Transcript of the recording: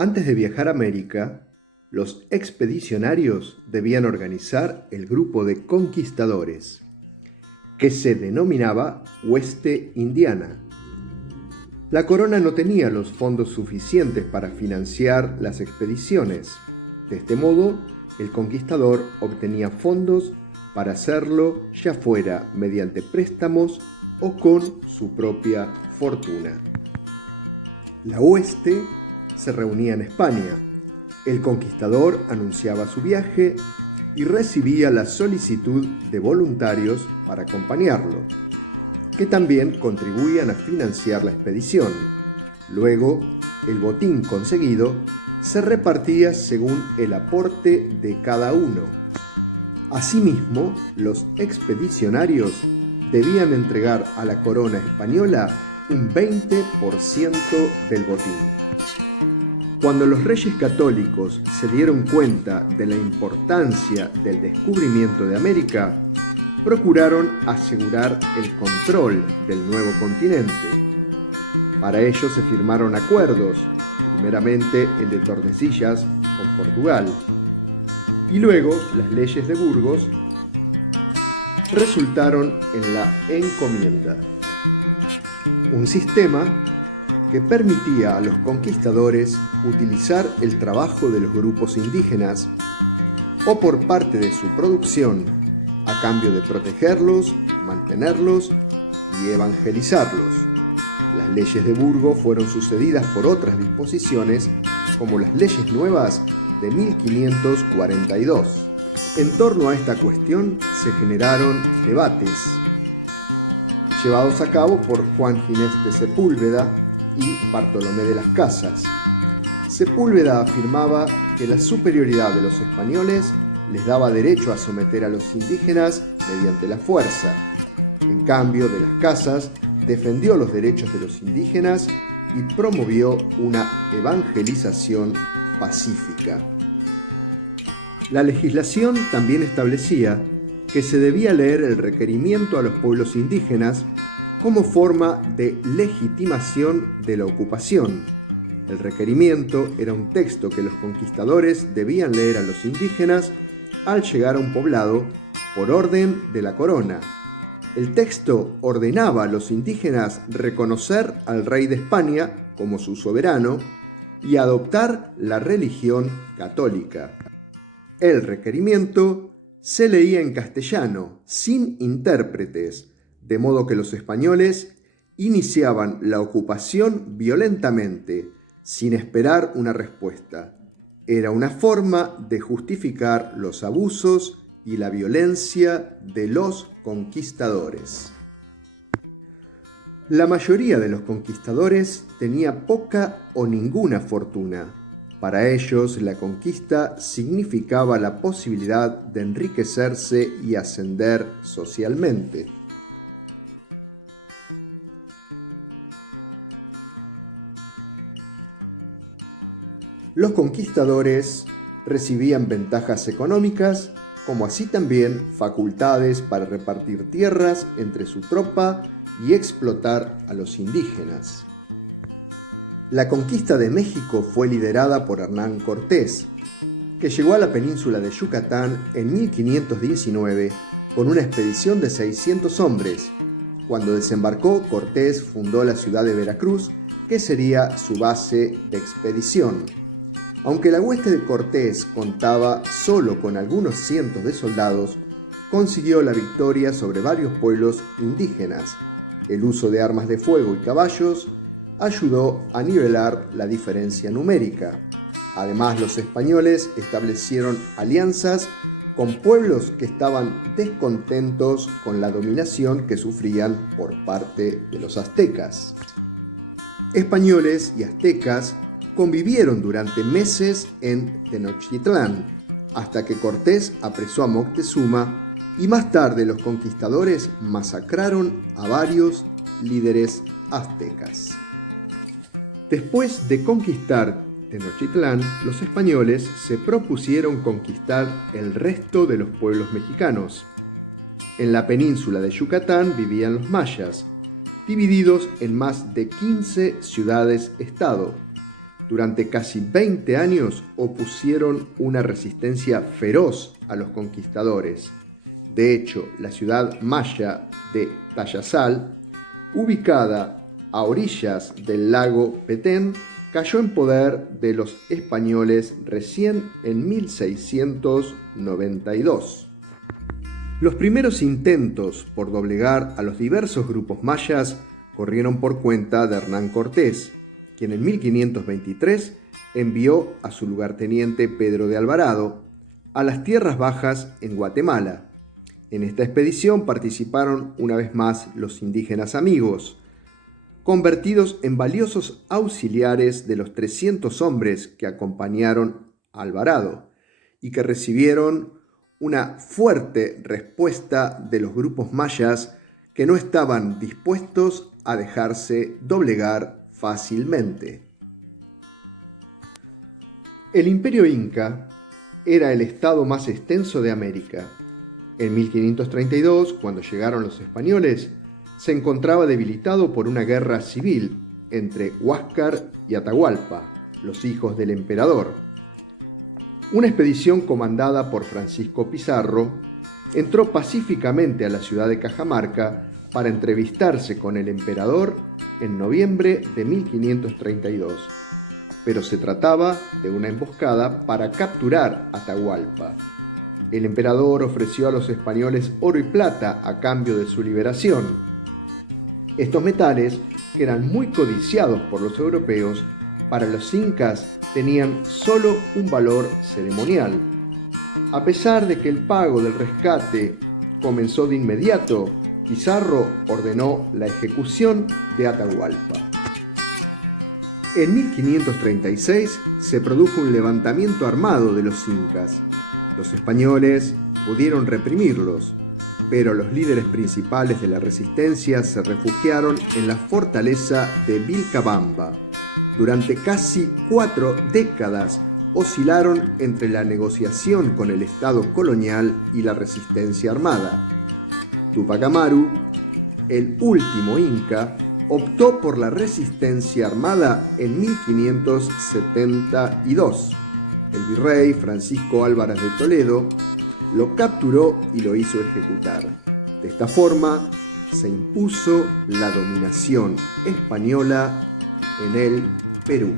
Antes de viajar a América, los expedicionarios debían organizar el grupo de conquistadores, que se denominaba Hueste Indiana. La corona no tenía los fondos suficientes para financiar las expediciones. De este modo, el conquistador obtenía fondos para hacerlo ya fuera mediante préstamos o con su propia fortuna. La hueste se reunía en España. El conquistador anunciaba su viaje y recibía la solicitud de voluntarios para acompañarlo, que también contribuían a financiar la expedición. Luego, el botín conseguido se repartía según el aporte de cada uno. Asimismo, los expedicionarios debían entregar a la corona española un 20% del botín. Cuando los reyes católicos se dieron cuenta de la importancia del descubrimiento de América, procuraron asegurar el control del nuevo continente. Para ello se firmaron acuerdos, primeramente el de Tordesillas con Portugal, y luego las leyes de Burgos resultaron en la encomienda, un sistema que permitía a los conquistadores utilizar el trabajo de los grupos indígenas o por parte de su producción a cambio de protegerlos, mantenerlos y evangelizarlos. Las leyes de Burgos fueron sucedidas por otras disposiciones como las leyes nuevas de 1542. En torno a esta cuestión se generaron debates llevados a cabo por Juan Ginés de Sepúlveda y Bartolomé de las Casas. Sepúlveda afirmaba que la superioridad de los españoles les daba derecho a someter a los indígenas mediante la fuerza. En cambio, de las Casas defendió los derechos de los indígenas y promovió una evangelización pacífica. La legislación también establecía que se debía leer el requerimiento a los pueblos indígenas como forma de legitimación de la ocupación. El requerimiento era un texto que los conquistadores debían leer a los indígenas al llegar a un poblado por orden de la corona. El texto ordenaba a los indígenas reconocer al rey de España como su soberano y adoptar la religión católica. El requerimiento se leía en castellano, sin intérpretes, de modo que los españoles iniciaban la ocupación violentamente, sin esperar una respuesta. Era una forma de justificar los abusos y la violencia de los conquistadores. La mayoría de los conquistadores tenía poca o ninguna fortuna. Para ellos, la conquista significaba la posibilidad de enriquecerse y ascender socialmente. Los conquistadores recibían ventajas económicas, como así también facultades para repartir tierras entre su tropa y explotar a los indígenas. La conquista de México fue liderada por Hernán Cortés, que llegó a la península de Yucatán en 1519 con una expedición de 600 hombres. Cuando desembarcó, Cortés fundó la ciudad de Veracruz, que sería su base de expedición. Aunque la hueste de Cortés contaba solo con algunos cientos de soldados, consiguió la victoria sobre varios pueblos indígenas. El uso de armas de fuego y caballos ayudó a nivelar la diferencia numérica. Además, los españoles establecieron alianzas con pueblos que estaban descontentos con la dominación que sufrían por parte de los aztecas. Españoles y aztecas convivieron durante meses en Tenochtitlán, hasta que Cortés apresó a Moctezuma y más tarde los conquistadores masacraron a varios líderes aztecas. Después de conquistar Tenochtitlán, los españoles se propusieron conquistar el resto de los pueblos mexicanos. En la península de Yucatán vivían los mayas, divididos en más de 15 ciudades-estado. Durante casi 20 años opusieron una resistencia feroz a los conquistadores. De hecho, la ciudad maya de Tayasal, ubicada a orillas del lago Petén, cayó en poder de los españoles recién en 1692. Los primeros intentos por doblegar a los diversos grupos mayas corrieron por cuenta de Hernán Cortés, quien en 1523 envió a su lugarteniente Pedro de Alvarado a las tierras bajas en Guatemala. En esta expedición participaron una vez más los indígenas amigos, convertidos en valiosos auxiliares de los 300 hombres que acompañaron a Alvarado y que recibieron una fuerte respuesta de los grupos mayas que no estaban dispuestos a dejarse doblegar fácilmente. El Imperio Inca era el estado más extenso de América. En 1532, cuando llegaron los españoles, se encontraba debilitado por una guerra civil entre Huáscar y Atahualpa, los hijos del emperador. Una expedición comandada por Francisco Pizarro entró pacíficamente a la ciudad de Cajamarca para entrevistarse con el emperador en noviembre de 1532, pero se trataba de una emboscada para capturar a Atahualpa. El emperador ofreció a los españoles oro y plata a cambio de su liberación. Estos metales, que eran muy codiciados por los europeos, para los incas tenían solo un valor ceremonial. A pesar de que el pago del rescate comenzó de inmediato, Pizarro ordenó la ejecución de Atahualpa. En 1536 se produjo un levantamiento armado de los incas. Los españoles pudieron reprimirlos, pero los líderes principales de la resistencia se refugiaron en la fortaleza de Vilcabamba. Durante casi 4 décadas oscilaron entre la negociación con el Estado colonial y la resistencia armada. Túpac Amaru, el último inca, optó por la resistencia armada en 1572. El virrey Francisco Álvarez de Toledo lo capturó y lo hizo ejecutar. De esta forma se impuso la dominación española en el Perú.